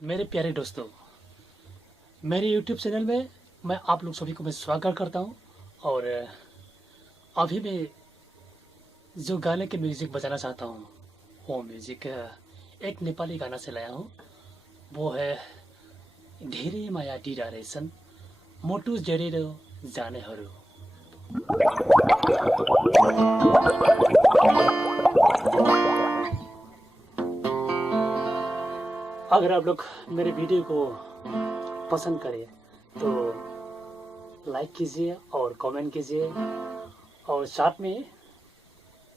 मेरे प्यारे दोस्तों, मेरे YouTube चैनल में मैं आप लोग सभी को मैं स्वागत करता हूं। और अभी मैं जो गाने के म्यूज़िक बजाना चाहता हूं वो म्यूज़िक एक नेपाली गाना से लाया हूं। वो है ढेरे माया डिरा रहेछन् मोटु जडेर जानेहरू। अगर आप लोग मेरे वीडियो को पसंद करें तो लाइक कीजिए और कमेंट कीजिए और साथ में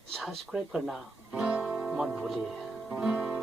सब्सक्राइब करना मत भूलिए।